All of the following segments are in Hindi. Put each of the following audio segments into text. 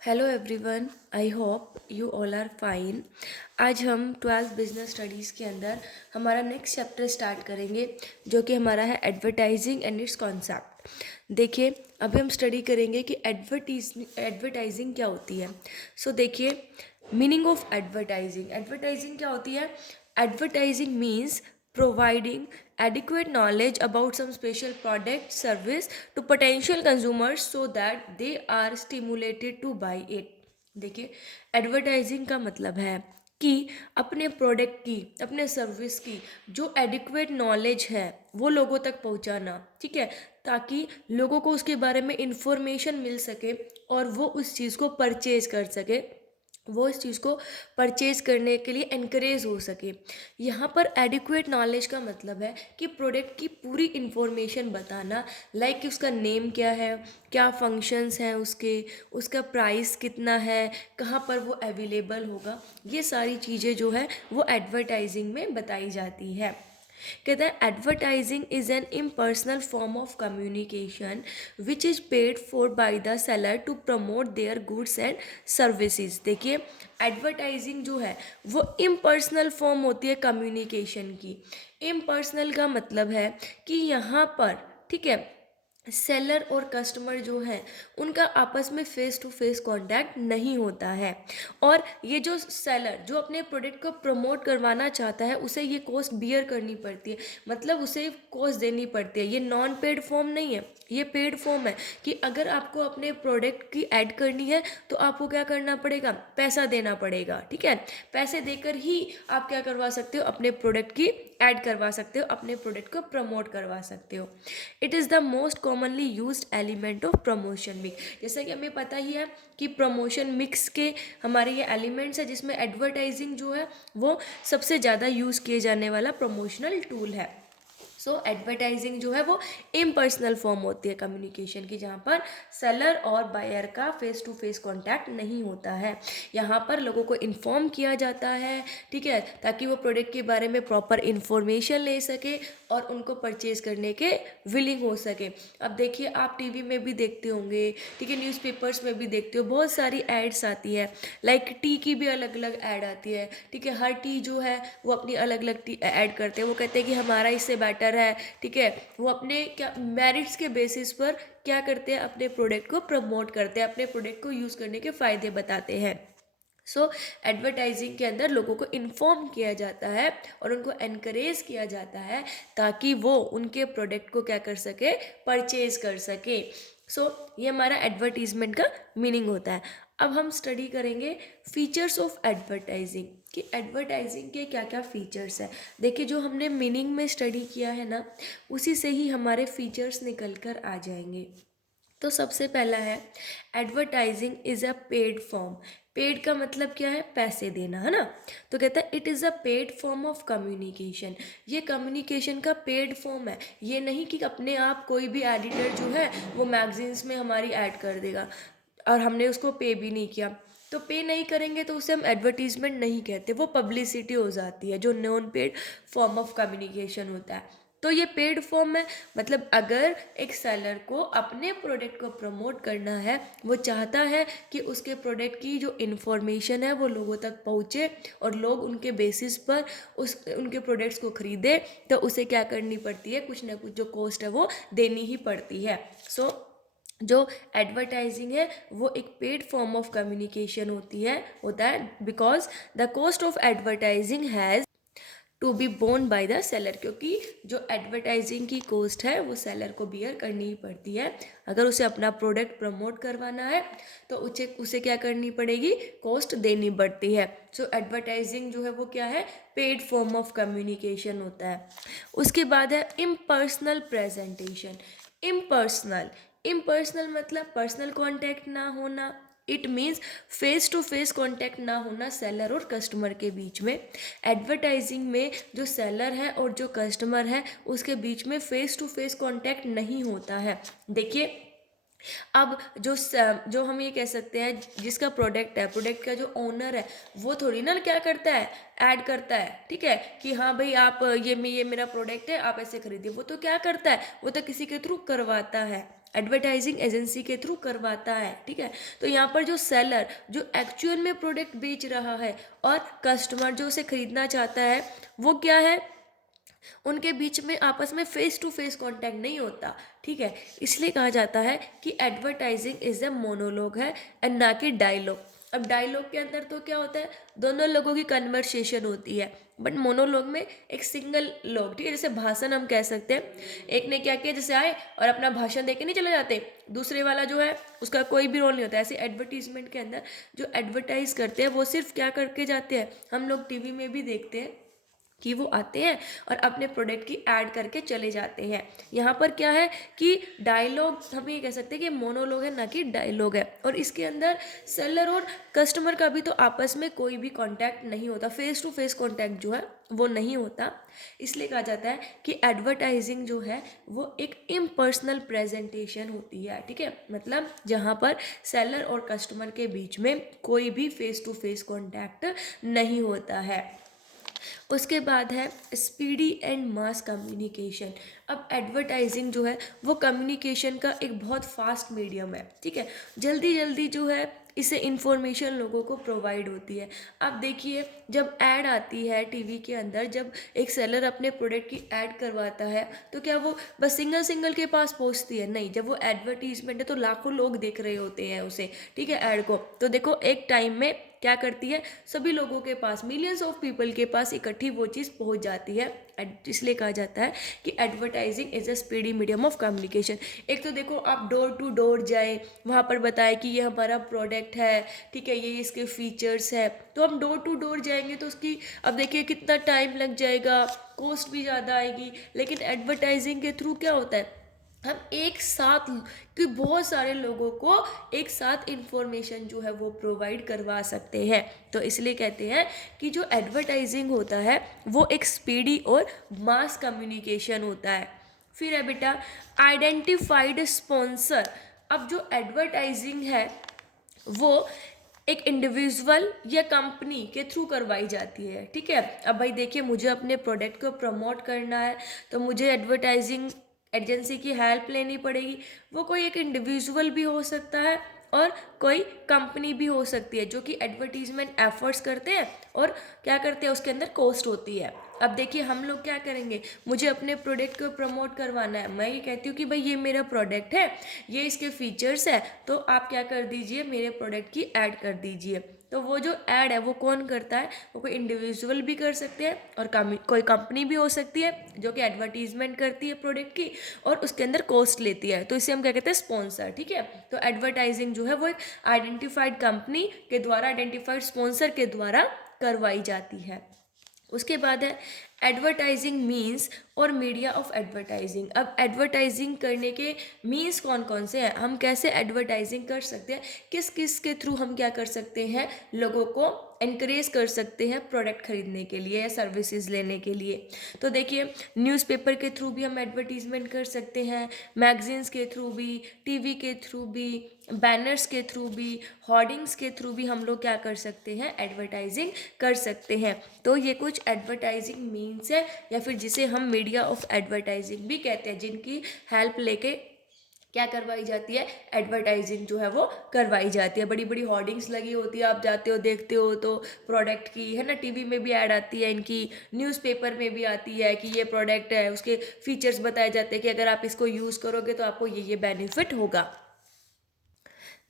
Hello everyone, I hope you all are fine. आज हम 12th बिजनेस स्टडीज़ के अंदर हमारा नेक्स्ट चैप्टर स्टार्ट करेंगे, जो कि हमारा है एडवर्टाइजिंग एंड इट्स कॉन्सेप्ट। देखिए, अभी हम स्टडी करेंगे कि एडवर्टाइजिंग क्या होती है। देखिए, मीनिंग ऑफ एडवर्टाइजिंग एडवर्टाइजिंग क्या होती है। Advertising means providing adequate knowledge about some special product service to potential consumers so that they are stimulated to buy it। देखिए, एडवर्टाइजिंग का मतलब है कि अपने प्रोडक्ट की, अपने सर्विस की जो एडिक्वेट नॉलेज है वो लोगों तक पहुंचाना, ठीक है, ताकि लोगों को उसके बारे में इंफॉर्मेशन मिल सके और वो उस चीज़ को परचेज कर सके, वो इस चीज़ को परचेज करने के लिए एनकरेज हो सके। यहाँ पर एडिक्वेट नॉलेज का मतलब है कि प्रोडक्ट की पूरी इन्फॉर्मेशन बताना, लाइक कि उसका नेम क्या है, क्या फंक्शंस हैं उसके, उसका प्राइस कितना है, कहाँ पर वो अवेलेबल होगा, ये सारी चीज़ें जो है वो एडवर्टाइजिंग में बताई जाती है। कहते हैं advertising is an impersonal form of communication which is paid for by the seller to promote their goods and services. देखिए, एडवर्टाइजिंग जो है वो इम्पर्सनल फॉर्म होती है कम्युनिकेशन की। इम्पर्सनल का मतलब है कि यहाँ पर, ठीक है, सेलर और कस्टमर जो है उनका आपस में फेस टू फेस कांटेक्ट नहीं होता है, और ये जो सेलर जो अपने प्रोडक्ट को प्रमोट करवाना चाहता है उसे ये कॉस्ट बियर करनी पड़ती है, मतलब उसे कॉस्ट देनी पड़ती है। ये नॉन पेड फॉर्म नहीं है, ये पेड फॉर्म है कि अगर आपको अपने प्रोडक्ट की ऐड करनी है तो आपको क्या करना पड़ेगा, पैसा देना पड़ेगा, ठीक है। पैसे देकर ही आप क्या करवा सकते हो, अपने प्रोडक्ट की ऐड करवा सकते हो, अपने प्रोडक्ट को प्रमोट करवा सकते हो। It is the most commonly used element of promotion mix. जैसा कि हमें पता ही है कि प्रमोशन मिक्स के हमारे ये एलिमेंट्स है, जिसमें एडवर्टाइजिंग जो है वो सबसे ज़्यादा यूज़ किए जाने वाला प्रमोशनल टूल है। एडवर्टाइजिंग जो है वो इम्पर्सनल फॉर्म होती है कम्युनिकेशन की, जहाँ पर सेलर और बायर का फेस टू फेस कांटेक्ट नहीं होता है। यहाँ पर लोगों को इन्फॉर्म किया जाता है, ठीक है, ताकि वो प्रोडक्ट के बारे में प्रॉपर इन्फॉर्मेशन ले सके और उनको परचेज करने के विलिंग हो सके। अब देखिए, आप टीवी में भी देखते होंगे, ठीक है, न्यूज़पेपर्स में भी देखते हो, बहुत सारी एड्स आती है, लाइक टी की भी अलग अलग ऐड आती है, ठीक है। हर टी जो है वो अपनी अलग अलग टी ऐड करते हैं, वो कहते हैं कि हमारा इससे बेटर है, ठीक है। वो अपने क्या मेरिट्स के बेसिस पर क्या करते हैं, अपने प्रोडक्ट को प्रमोट करते हैं, अपने प्रोडक्ट को यूज़ करने के फ़ायदे बताते हैं। एडवर्टाइजिंग के अंदर लोगों को इन्फॉर्म किया जाता है और उनको एनकरेज किया जाता है ताकि वो उनके प्रोडक्ट को क्या कर सके, परचेज कर सके। ये हमारा एडवर्टीजमेंट का मीनिंग होता है। अब हम स्टडी करेंगे फीचर्स ऑफ एडवर्टाइजिंग, कि एडवर्टाइजिंग के क्या क्या फीचर्स हैं। देखिए, जो हमने मीनिंग में स्टडी किया है ना, उसी से ही हमारे फीचर्स निकल कर आ जाएंगे। तो सबसे पहला है, advertising is a paid form. Paid का मतलब क्या है, पैसे देना, है ना। तो कहता है it is a paid form of communication. ये कम्युनिकेशन का पेड फॉर्म है। ये नहीं कि अपने आप कोई भी एडिटर जो है वो मैगजीन्स में हमारी ऐड कर देगा और हमने उसको पे भी नहीं किया। तो पे नहीं करेंगे तो उसे हम एडवर्टीजमेंट नहीं कहते, वो पब्लिसिटी हो जाती है, जो non paid form of communication होता है। तो ये पेड फॉर्म है, मतलब अगर एक सेलर को अपने प्रोडक्ट को प्रमोट करना है, वो चाहता है कि उसके प्रोडक्ट की जो इन्फॉर्मेशन है वो लोगों तक पहुँचे और लोग उनके बेसिस पर उनके प्रोडक्ट्स को खरीदे, तो उसे क्या करनी पड़ती है, कुछ ना कुछ जो कॉस्ट है वो देनी ही पड़ती है। जो एडवर्टाइजिंग है वो एक पेड फॉर्म ऑफ कम्युनिकेशन होता है because the cost of advertising has to be borne by the seller, क्योंकि जो एडवर्टाइजिंग की कॉस्ट है वो सेलर को बियर करनी ही पड़ती है। अगर उसे अपना प्रोडक्ट प्रमोट करवाना है तो उसे क्या करनी पड़ेगी, कॉस्ट देनी पड़ती है। एडवर्टाइजिंग जो है वो क्या है, पेड फॉर्म ऑफ कम्युनिकेशन होता है। उसके बाद है इम्पर्सनल प्रेजेंटेशन। इम्पर्सनल इम्पर्सनल मतलब पर्सनल कांटेक्ट ना होना। It means face to face contact ना होना सेलर और कस्टमर के बीच में। एडवर्टाइजिंग में जो सेलर है और जो कस्टमर है उसके बीच में फेस टू फेस कांटेक्ट नहीं होता है। देखिए, अब जो हम ये कह सकते हैं, जिसका प्रोडक्ट है, प्रोडक्ट का जो ओनर है वो थोड़ी ना क्या करता है, ऐड करता है, ठीक है, कि हाँ भाई आप ये मेरा प्रोडक्ट है, आप ऐसे खरीदिए। वो तो क्या करता है, वो तो किसी के थ्रू करवाता है। एडवर्टाइजिंग एजेंसी के थ्रू करवाता है, ठीक है। तो यहाँ पर जो सेलर जो एक्चुअल में प्रोडक्ट बेच रहा है और कस्टमर जो उसे खरीदना चाहता है, वो क्या है, उनके बीच में आपस में फेस टू फेस कांटेक्ट नहीं होता, ठीक है। इसलिए कहा जाता है कि एडवर्टाइजिंग इज ए मोनोलॉग है एंड ना कि डायलॉग। अब डायलॉग के अंदर तो क्या होता है, दोनों लोगों की कन्वर्सेशन होती है, बट मोनोलॉग में एक सिंगल लोग, ठीक है, जैसे भाषण हम कह सकते हैं। एक ने क्या किया, जैसे आए और अपना भाषण देके नहीं चले जाते, दूसरे वाला जो है उसका कोई भी रोल नहीं होता। ऐसे एडवर्टीजमेंट के अंदर जो एडवर्टाइज करते हैं वो सिर्फ क्या करके जाते हैं, हम लोग टीवी में भी देखते हैं कि वो आते हैं और अपने प्रोडक्ट की ऐड करके चले जाते हैं। यहाँ पर क्या है कि डायलॉग हम ये कह सकते हैं कि मोनोलॉग है ना कि डायलॉग है, और इसके अंदर सेलर और कस्टमर का भी तो आपस में कोई भी कांटेक्ट नहीं होता, फेस टू फेस कांटेक्ट जो है वो नहीं होता। इसलिए कहा जाता है कि एडवर्टाइजिंग जो है वो एक इम्पर्सनल प्रेजेंटेशन होती है, ठीक है। मतलब जहाँ पर सेलर और कस्टमर के बीच में कोई भी फेस टू फेस कांटेक्ट नहीं होता है। उसके बाद है स्पीडी एंड मास कम्युनिकेशन। अब एडवर्टाइजिंग जो है वो कम्युनिकेशन का एक बहुत फास्ट मीडियम है, ठीक है। जल्दी जल्दी जो है इससे इंफॉर्मेशन लोगों को प्रोवाइड होती है। अब देखिए, जब ऐड आती है टीवी के अंदर, जब एक सेलर अपने प्रोडक्ट की ऐड करवाता है, तो क्या वो बस सिंगल सिंगल के पास पहुंचती है? नहीं, जब वो एडवर्टीजमेंट है तो लाखों लोग देख रहे होते हैं उसे, ठीक है, ऐड को। तो देखो एक टाइम में क्या करती है, सभी लोगों के पास, मिलियंस ऑफ पीपल के पास इकट्ठी वो चीज़ पहुंच जाती है। इसलिए कहा जाता है कि advertising is a speedy medium of communication. एक तो देखो आप डोर टू डोर जाए, वहाँ पर बताए कि ये हमारा प्रोडक्ट है, ठीक है, ये इसके फीचर्स है, तो हम डोर टू डोर जाएंगे तो उसकी अब देखिए कितना टाइम लग जाएगा, कॉस्ट भी ज़्यादा आएगी। लेकिन एडवर्टाइजिंग के थ्रू क्या होता है, हम एक साथ कि बहुत सारे लोगों को एक साथ इंफॉर्मेशन जो है वो प्रोवाइड करवा सकते हैं। तो इसलिए कहते हैं कि जो एडवर्टाइजिंग होता है वो एक स्पीडी और मास कम्युनिकेशन होता है। फिर है बेटा आइडेंटिफाइड स्पॉन्सर। अब जो एडवर्टाइजिंग है वो एक इंडिविजुअल या कंपनी के थ्रू करवाई जाती है, ठीक है। अब भाई देखिए, मुझे अपने प्रोडक्ट को प्रमोट करना है तो मुझे एडवर्टाइजिंग एजेंसी की हेल्प लेनी पड़ेगी। वो कोई एक इंडिविजुअल भी हो सकता है और कोई कंपनी भी हो सकती है जो कि एडवर्टीजमेंट एफर्ट्स करते हैं और क्या करते हैं, उसके अंदर कॉस्ट होती है। अब देखिए हम लोग क्या करेंगे, मुझे अपने प्रोडक्ट को प्रमोट करवाना है, मैं ये कहती हूँ कि भाई ये मेरा प्रोडक्ट है, ये इसके फीचर्स है, तो आप क्या कर दीजिए, मेरे प्रोडक्ट की ऐड कर दीजिए। तो वो जो ऐड है वो कौन करता है, वो कोई इंडिविजुअल भी कर सकते हैं और कोई कंपनी भी हो सकती है जो कि एडवर्टीजमेंट करती है प्रोडक्ट की और उसके अंदर कॉस्ट लेती है, तो इसे हम क्या कहते हैं, स्पॉन्सर, ठीक है। तो एडवर्टाइजिंग जो है वो एक आइडेंटिफाइड कंपनी के द्वारा, आइडेंटिफाइड स्पॉन्सर के द्वारा करवाई जाती है। उसके बाद है एडवर्टाइजिंग मीन्स और मीडिया ऑफ एडवर्टाइजिंग। अब एडवर्टाइजिंग करने के मीन्स कौन कौन से हैं, हम कैसे एडवर्टाइजिंग कर सकते हैं, किस किस के थ्रू हम क्या कर सकते हैं, लोगों को एनकरेज कर सकते हैं प्रोडक्ट खरीदने के लिए या सर्विसेज लेने के लिए। तो देखिए न्यूज़पेपर के थ्रू भी हम एडवर्टीजमेंट कर सकते हैं, मैगजीन्स के थ्रू भी, टीवी के थ्रू भी, बैनर्स के थ्रू भी, होर्डिंग्स के थ्रू भी हम लोग क्या कर सकते हैं, एडवर्टाइजिंग कर सकते हैं। तो ये कुछ एडवर्टाइजिंग मीन्स है या फिर जिसे हम मीडिया ऑफ एडवर्टाइजिंग भी कहते हैं, जिनकी हेल्प लेके क्या करवाई जाती है, एडवर्टाइजिंग जो है वो करवाई जाती है। बड़ी बड़ी होर्डिंग्स लगी होती है, आप जाते हो देखते हो तो प्रोडक्ट की, है ना, टीवी में भी ऐड आती है इनकी, न्यूज़पेपर में भी आती है कि ये प्रोडक्ट है, उसके फीचर्स बताए जाते हैं कि अगर आप इसको यूज़ करोगे तो आपको ये बेनिफिट होगा।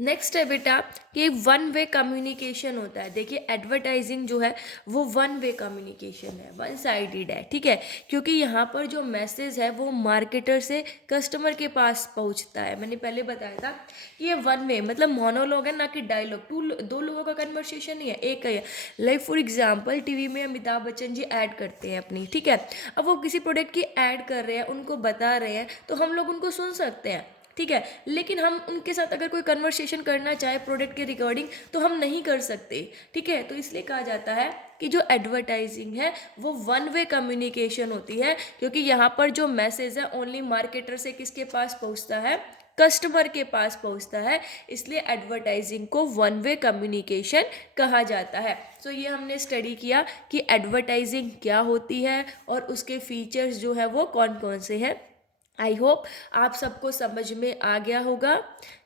नेक्स्ट है बेटा कि वन वे कम्युनिकेशन होता है। देखिए एडवर्टाइजिंग जो है वो वन वे कम्युनिकेशन है, वन साइडेड है, ठीक है, क्योंकि यहाँ पर जो मैसेज है वो मार्केटर से कस्टमर के पास पहुँचता है। मैंने पहले बताया था कि ये वन वे मतलब मोनोलॉग है ना कि डायलॉग, दो लोगों का कन्वर्सेशन नहीं है, एक है। लाइक फॉर एग्जाम्पल टीवी में अमिताभ बच्चन जी ऐड करते हैं अपनी, ठीक है, अब वो किसी प्रोडक्ट की ऐड कर रहे हैं, उनको बता रहे हैं, तो हम लोग उनको सुन सकते हैं, ठीक है। लेकिन हम उनके साथ अगर कोई कन्वर्सेशन करना चाहे प्रोडक्ट के रिगार्डिंग तो हम नहीं कर सकते, ठीक है। तो इसलिए कहा जाता है कि जो एडवर्टाइजिंग है वो वन वे कम्युनिकेशन होती है, क्योंकि यहाँ पर जो मैसेज है ओनली मार्केटर से किसके पास पहुँचता है, कस्टमर के पास पहुँचता है, इसलिए एडवर्टाइजिंग को वन वे कम्युनिकेशन कहा जाता है। तो ये हमने स्टडी किया कि एडवर्टाइजिंग क्या होती है और उसके फीचर्स जो है वो कौन कौन से हैं। आई होप आप सबको समझ में आ गया होगा।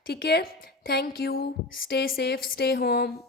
ठीक है, thank you, stay safe, stay home.